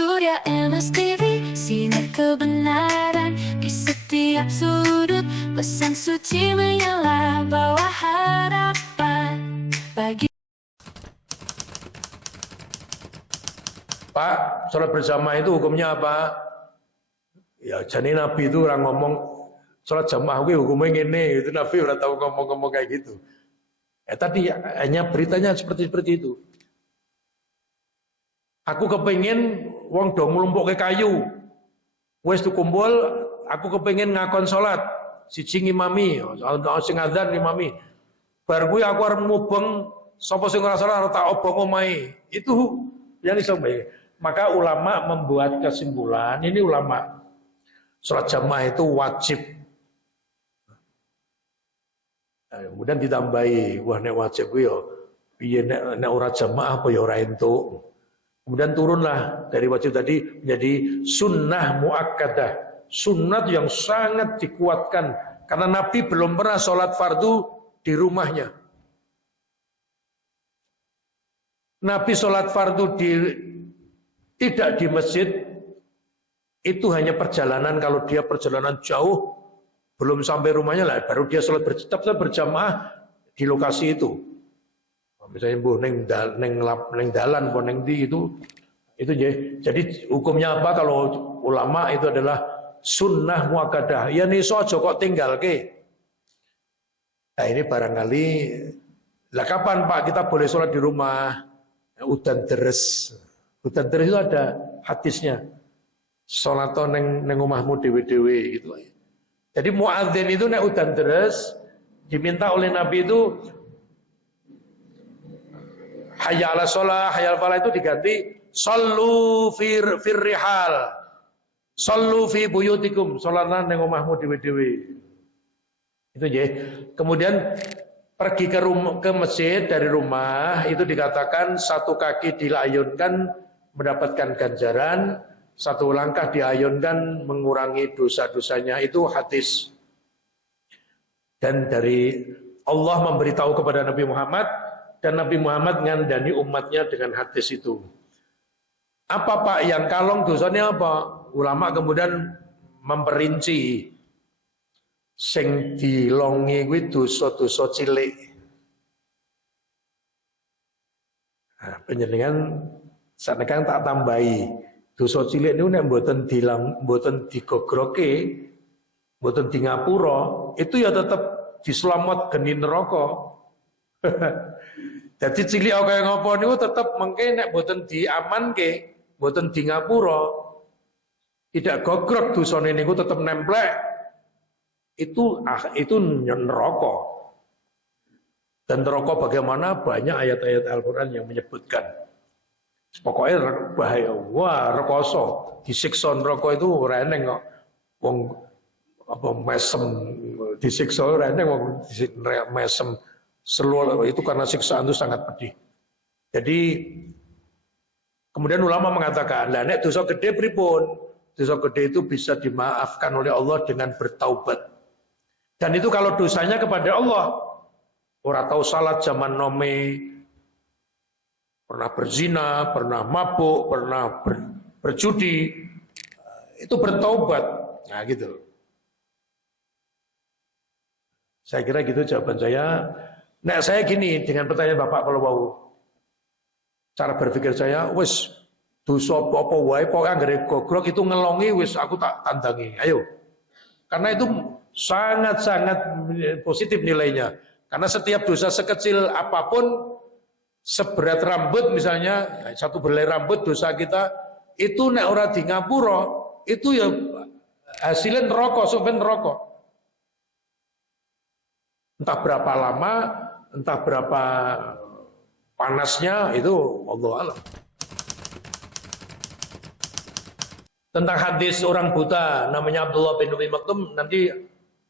Surya MSTV, sinar kebenaran di setiap sudut. Pesan suci menyala, bawa harapan bagi. Pak, sholat berjamaah itu hukumnya apa? Ya, jadi Nabi itu orang ngomong sholat jamaah itu hukumnya gini, itu Nabi udah tahu ngomong-ngomong kayak gitu. Tadi hanya beritanya seperti itu. Aku kepingin wong dong ngelumpuk ke kayu. Wes tu kumpul, aku kepingin ngakon sholat. Siji ngimami, sing adzan ngimami. Bar kuwi aku arep mubeng, sapa sing ora salat tak obong omahe. Itu yang disampaikan. Maka ulama membuat kesimpulan, ini ulama, sholat jamaah itu wajib. Nah, kemudian ditambahi, wah nek wajib ku yo piye nek ora jamaah apa ya ora entuk. Kemudian turunlah dari wajib tadi menjadi sunnah muakkadah, sunnat yang sangat dikuatkan karena Nabi belum pernah sholat fardu di rumahnya. Nabi sholat fardu tidak di masjid, itu hanya perjalanan. Kalau dia perjalanan jauh, belum sampai rumahnya lah, baru dia sholat berjamaah di lokasi itu. Misalnya neng dalan, neng di itu jadi hukumnya apa? Kalau ulama itu adalah sunnah muakkadah. Ya niso aja kok tinggal ke. Nah ini barangkali, lah kapan Pak kita boleh sholat di rumah? Udan deres. Udan deres itu ada hadisnya. Sholat neng omahmu dewe-dewe gitu. Jadi muadzin itu nek udan deres diminta oleh Nabi itu hayya 'ala shalah, hayya 'al falah itu diganti shallu fir rihal. Shallu fi buyutikum, sholatlah neng omahmu dewe-dewe. Itu ya. Kemudian pergi ke masjid dari rumah itu dikatakan satu kaki dilayunkan mendapatkan ganjaran, satu langkah diayunkan mengurangi dosa-dosanya. Itu hadis. Dan dari Allah memberitahu kepada Nabi Muhammad, dan Nabi Muhammad ngandani umatnya dengan hadis itu. Apa Pak yang kalong dosanya apa? Ulama kemudian memperinci. Sing dilongi kuwi dosa-dosa cilik. Nah, panjenengan sanekan tak tambahi. Dosa cilik niku nek mboten digogroke, mboten di ngapura, itu ya tetap diselamat geni neraka. Jadi cilik kaya ngopo niku tetep mengke nek mboten diamanke, mboten di ngapura, tidak gogrok dosane niku tetep nemplek. Itu neraka. Dan neraka bagaimana? Banyak ayat-ayat Al-Qur'an yang menyebutkan. Pokoknya bahaya. Wah, rekoso. Disiksa neraka itu ora eneng kok. Wong apa mesem disiksa ora eneng wong mesem seluruh itu karena siksaan itu sangat pedih. Jadi kemudian ulama mengatakan, lah nek dosa gede pripun? Dosa gede itu bisa dimaafkan oleh Allah dengan bertaubat. Dan itu kalau dosanya kepada Allah, orang tahu salat zaman nome, pernah berzina, pernah mabuk, pernah berjudi, itu bertaubat. Nah gitu. Saya kira gitu jawaban saya. Nah saya gini dengan pertanyaan Bapak kalau mau, cara berpikir saya, wis dosa apa wae pokoke anggere gogrok itu ngelongi wis aku tak tandangi. Ayo. Karena itu sangat-sangat positif nilainya. Karena setiap dosa sekecil apapun, seberat rambut misalnya, satu belai rambut dosa kita, itu nek ora di ngapura, itu ya hasilnya neraka, sampai neraka. Entah berapa lama, entah berapa panasnya, itu wallahu a'lam. Tentang hadis orang buta namanya Abdullah bin Umi Maktum, nanti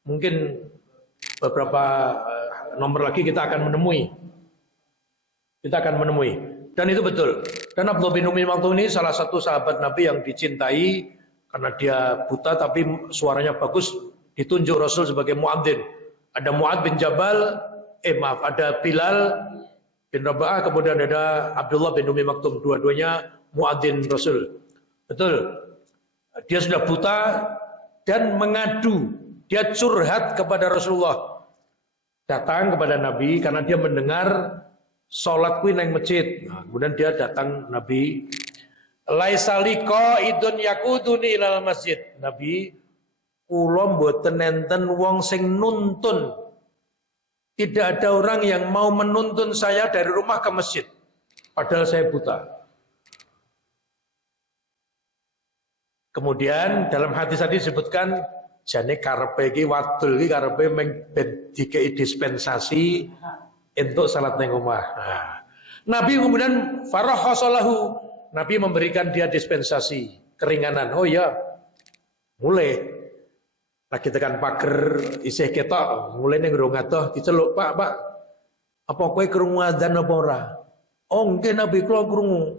mungkin beberapa nomor lagi kita akan menemui. Dan itu betul. Dan Abdullah bin Umi Maktum ini salah satu sahabat Nabi yang dicintai karena dia buta tapi suaranya bagus, ditunjuk Rasul sebagai muadzin. Ada Mu'ad bin Jabal, ada Bilal bin Rabah, kemudian ada Abdullah bin Umi Maktum, dua-duanya muadzin Rasul. Betul. Dia sudah buta dan mengadu. Dia curhat kepada Rasulullah. Datang kepada Nabi karena dia mendengar sholat kuwi nang masjid. Nah, kemudian dia datang Nabi. Laisali qaidun yakuduni ilal masjid. Nabi, kula mboten enten wong sing nuntun. Tidak ada orang yang mau menuntun saya dari rumah ke masjid. Padahal saya buta. Kemudian dalam hadis tadi disebutkan jane karepe iki wadul iki karepe dikei dispensasi untuk salat ning omah. Nah, Nabi kemudian farahhasalahu. Nabi memberikan dia dispensasi, keringanan. Oh ya. Mulai lagi tekan pager isih ketok, mulai ning rong adoh diceluk, "Pak, Pak. Apa kowe krungu adzan apa ora?" "Oh, nggih Nabi, kula krungu."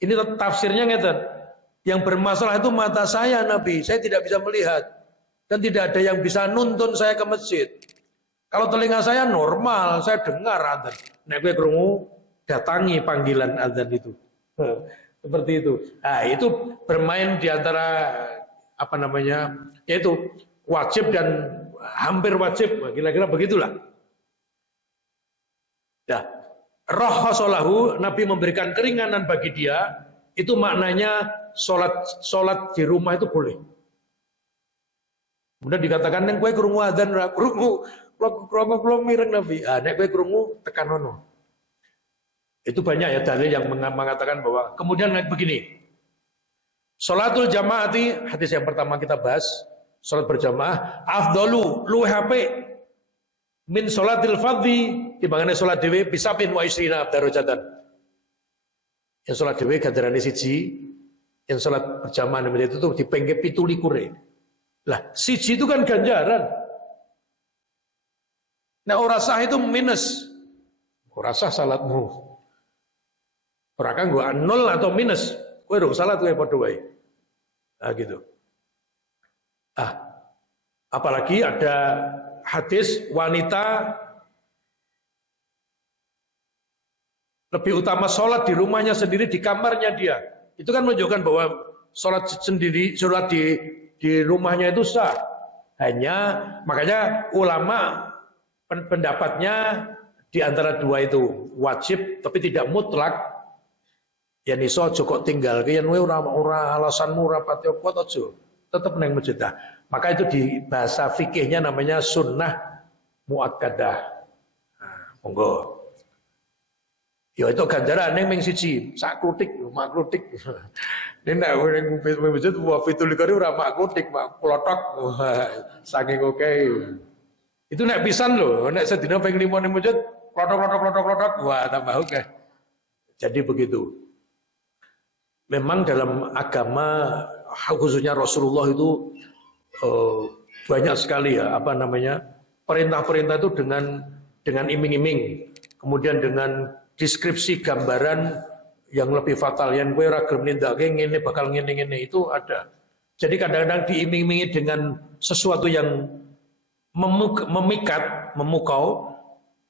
Ini tafsirnya ngeten. Yang bermasalah itu mata saya Nabi, saya tidak bisa melihat. Dan tidak ada yang bisa nuntun saya ke masjid. Kalau telinga saya normal, saya dengar adzan. Nek kowe krungu, datangi panggilan adzan itu. Seperti itu. Nah, itu bermain di antara apa namanya? Yaitu wajib dan hampir wajib, kira-kira begitulah. Nah, rahhasalahu, Nabi memberikan keringanan bagi dia. Itu maknanya sholat di rumah itu boleh. Kemudian dikatakan neng kowe krungu adzan ora krungu, kula mireng Nabi. Ah nek kowe krungu tekan ono. Itu banyak ya dalil yang mengatakan bahwa kemudian begini. Sholatul jamaati, hadis yang pertama kita bahas, sholat berjamaah afdalu luwih apik min sholatil fardhi timbangane sholat dhewe bisapin wa isrina darajatan. Yang sholat dewe ganjarane siji, yang sholat berjamaah di masjid itu dipengke 17. Lah, siji itu kan ganjaran. Nah, ora sah itu minus. Ora sah salatmu. Ora kan gua 0 atau minus. Kowe rung salat kowe padha wae. Nah, gitu. Apalagi ada hadis wanita lebih utama sholat di rumahnya sendiri, di kamarnya dia. Itu kan menunjukkan bahwa sholat sendiri, sholat di rumahnya itu sah. Hanya, makanya ulama pendapatnya di antara dua itu wajib, tapi tidak mutlak. Ya niso joko tinggal, kian ora alasanmu ora pati kuat aja, tetap neng masjid. Maka itu di bahasa fikihnya namanya sunnah muakkadah. Nah, monggo. Ya itu ganjaran yang ming siji, sak klutik, mak klutik. Ini nak ning masjid wa fitul kari ora mak klutik, mak plotok. Saking oke. Itu nek pisan lho, nek sedina ping 5 ning masjid, plotok. Wah, tambah oke. Jadi begitu. Memang dalam agama khususnya Rasulullah itu banyak sekali ya, apa namanya? Perintah-perintah itu dengan iming-iming, kemudian dengan deskripsi gambaran yang lebih fatal, yang kowe ora gelem nindakake ngene bakal ngene itu ada. Jadi kadang-kadang diiming-imingi dengan sesuatu yang memikat, memukau,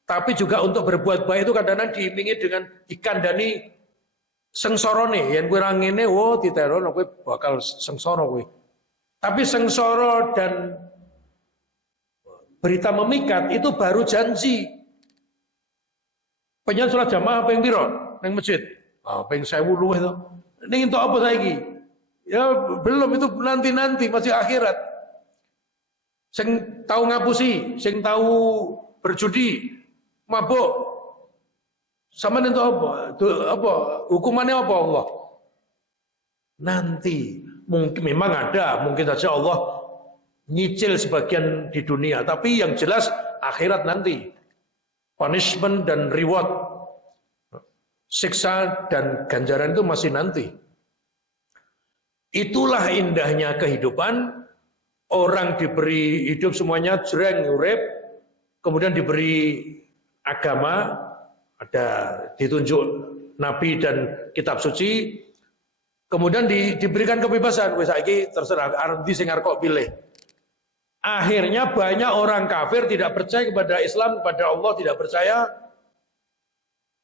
tapi juga untuk berbuat baik itu kadang-kadang diimingi dengan dikandani sengsorone, yang kowe ora ngene diteror kowe bakal sengsara kowe. Tapi sengsara dan berita memikat itu baru janji. Penyan sholat jamaah ping piro ning masjid? Ping 1000 luwih to. Ning entuk apa saiki? Ya belum, itu nanti masih akhirat. Sing tahu ngapusi, sing tahu berjudi, mabuk. Sama entuk apa? Hukumannya apa Allah? Nanti mungkin memang ada, mungkin saja Allah nyicil sebagian di dunia, tapi yang jelas akhirat nanti. Punishment dan reward, siksa dan ganjaran itu masih nanti. Itulah indahnya kehidupan. Orang diberi hidup semuanya jreng urip, kemudian diberi agama, ada ditunjuk nabi dan kitab suci, kemudian diberikan kebebasan. Wis saiki terserah arep ndi sing arep kok pilih. Akhirnya banyak orang kafir tidak percaya kepada Islam, kepada Allah tidak percaya.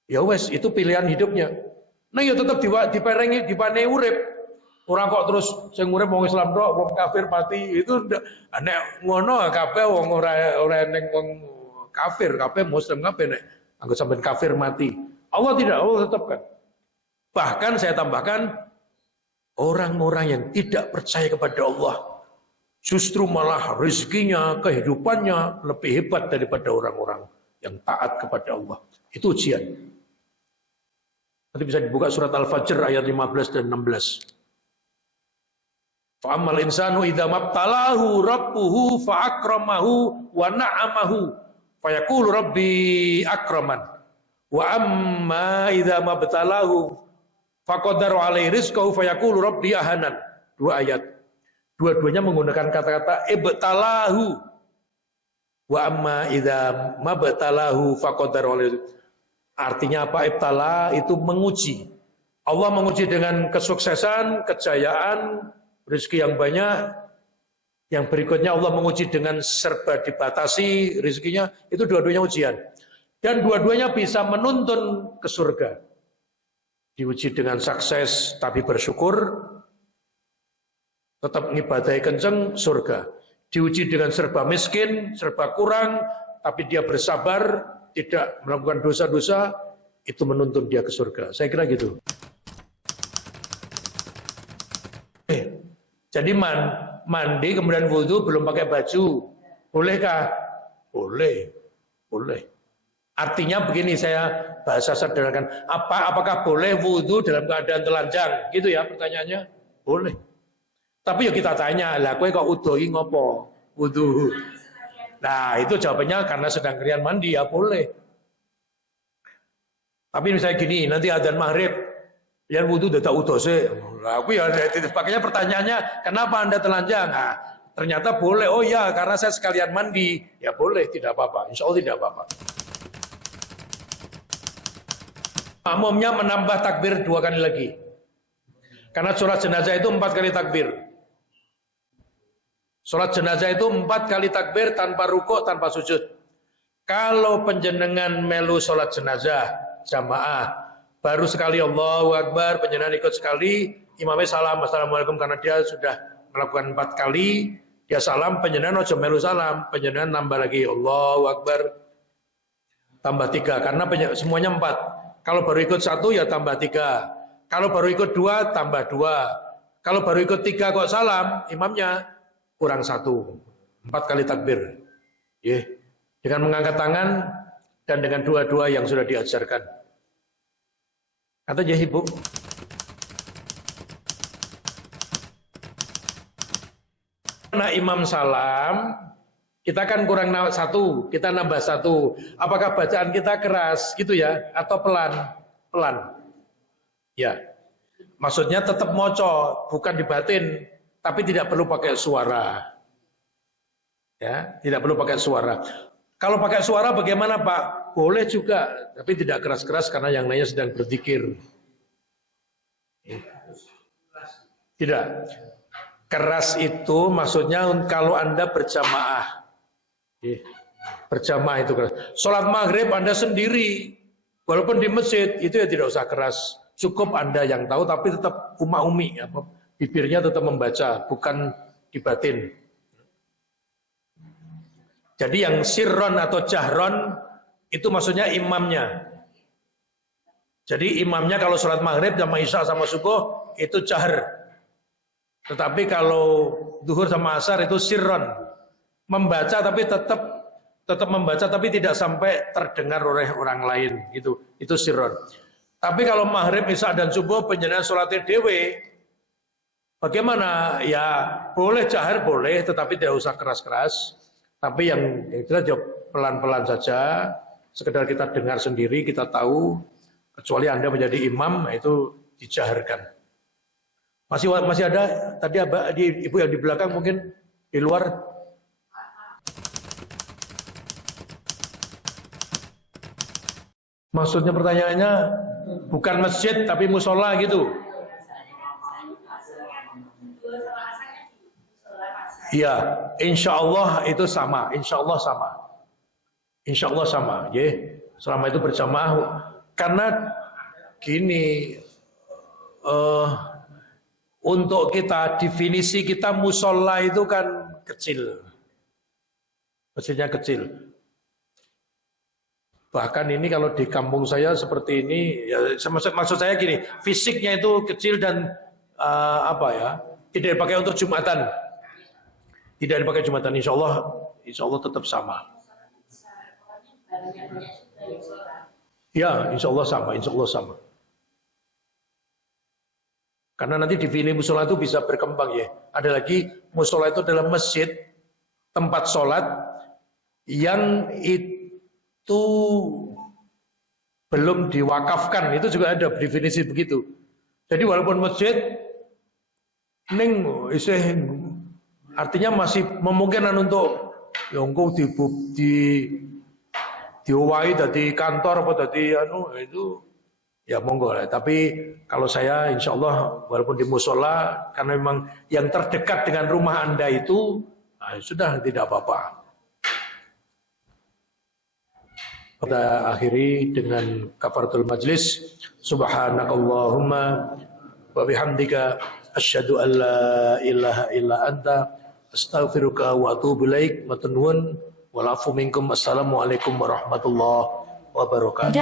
Ya wes, itu pilihan hidupnya. Nah ya tetap diparingi, dipanehi urip. Orang kok terus sing urip wong Islam tok, wong kafir mati itu nek ngono kabeh wong ora ning wong kafir, kabeh muslim kabeh nek anggo sampean kafir mati. Allah tidak, Allah tetapkan. Bahkan saya tambahkan orang-orang yang tidak percaya kepada Allah justru malah rezekinya, kehidupannya lebih hebat daripada orang-orang yang taat kepada Allah. Itu ujian. Nanti bisa dibuka surat Al-Fajr ayat 15 dan 16. Fa'ammal insanu idza mabtalahu rabbuhu fa'akramahu wa na'amahu fayaqulu rabbi akraman wa amma idza mabtalahu faqadara alaihi rizqahu fayaqulu rabbi ahanan. Dua ayat. Dua-duanya menggunakan kata-kata ibtalahu wa amma idza mabtalahu faqadara alaihi. Artinya apa? Ibtala itu menguji. Allah menguji dengan kesuksesan, kejayaan, rezeki yang banyak. Yang berikutnya Allah menguji dengan serba dibatasi rezekinya. Itu dua-duanya ujian. Dan dua-duanya bisa menuntun ke surga. Diuji dengan sukses tapi bersyukur, tetap ngibadahi kenceng, surga. Diuji dengan serba miskin, serba kurang, tapi dia bersabar, tidak melakukan dosa-dosa, itu menuntun dia ke surga. Saya kira gitu. Jadi mandi kemudian wudhu belum pakai baju, bolehkah? Boleh, boleh. Artinya begini, saya bahasa sederhanakan, apakah boleh wudhu dalam keadaan telanjang? Gitu ya pertanyaannya? Boleh. Tapi ya kita tanya, lah kowe kok udohi ngopo? Wudhu. Nah itu jawabannya karena sedang kalian mandi, ya boleh. Tapi misalnya gini, nanti adzan maghrib, yang wudhu udah tak udah sih. Nah, aku ya, pakainya pertanyaannya, kenapa Anda telanjang? Nah, ternyata boleh. Oh ya, karena saya sekalian mandi. Ya boleh, tidak apa-apa. Insya Allah tidak apa-apa. Makmumnya menambah takbir 2 kali lagi. Karena sholat jenazah itu 4 kali takbir. Sholat jenazah itu 4 kali takbir tanpa rukuk, tanpa sujud. Kalau penjenengan melu sholat jenazah, jamaah, baru sekali Allahu Akbar, penjenengan ikut sekali, imamnya salam, assalamualaikum, karena dia sudah melakukan 4 kali, dia salam, penjenengan ojo melu salam, penjenengan nambah lagi, Allahu Akbar, tambah 3, karena semuanya 4. Kalau baru ikut 1 ya tambah 3. Kalau baru ikut 2 tambah 2. Kalau baru ikut 3 kok salam, imamnya kurang 1. 4 kali takbir. Dengan mengangkat tangan dan dengan dua-dua yang sudah diajarkan. Kata ya Ibu. Nah imam salam, kita kan kurang 1, kita nambah 1. Apakah bacaan kita keras gitu ya atau pelan? Pelan. Ya. Maksudnya tetap moco, bukan dibatin, tapi tidak perlu pakai suara. Ya, tidak perlu pakai suara. Kalau pakai suara bagaimana, Pak? Boleh juga, tapi tidak keras-keras karena yang lainnya sedang berzikir. Tidak. Keras itu maksudnya kalau Anda berjamaah. Berjamaah itu keras. Sholat maghrib Anda sendiri, walaupun di masjid itu ya tidak usah keras. Cukup Anda yang tahu, tapi tetap umi, bibirnya tetap membaca, bukan dibatin. Jadi yang sirron atau jahron itu maksudnya imamnya. Jadi imamnya kalau sholat maghrib sama isya sama subuh itu jahr. Tetapi kalau duhur sama asar itu sirron. Membaca tapi tetap membaca tapi tidak sampai terdengar oleh orang lain, gitu. Itu sirron. Tapi kalau maghrib, isya dan subuh penjenengan sholat dewe, bagaimana? Ya boleh jahar boleh, tetapi tidak usah keras-keras. Tapi yang kita jawab pelan-pelan saja, sekedar kita dengar sendiri, kita tahu. Kecuali Anda menjadi imam, itu dijaharkan. Masih ada tadi ibu yang di belakang mungkin di luar. Maksudnya pertanyaannya bukan masjid tapi musola gitu. Iya, insya Allah itu sama, insya Allah sama. Insya Allah sama, ya. Selama itu berjamaah. Karena gini, untuk kita definisi kita musola itu kan kecil. Masjidnya kecil. Bahkan ini kalau di kampung saya seperti ini, ya, maksud saya gini, fisiknya itu kecil dan tidak dipakai untuk Jumatan. Tidak dipakai Jumatan, insya Allah tetap sama. Ya, insya Allah sama. Karena nanti di fili musola itu bisa berkembang ya. Ada lagi musola itu adalah masjid, tempat sholat yang itu belum diwakafkan. Itu juga ada definisi begitu. Jadi walaupun masjid, artinya masih memungkinkan untuk yongko diowahi dari kantor apa dari itu ya monggo lah. Tapi kalau saya insya Allah walaupun di musola karena memang yang terdekat dengan rumah Anda itu sudah tidak apa-apa. Kita akhiri dengan kafaratul majlis. Subhanakallahumma wa bihamdika asyhadu an la ilaha illa anta astaghfiruka wa atubu ilaik. Matur nuwun. Walafu minkum. Assalamualaikum warahmatullahi wabarakatuh.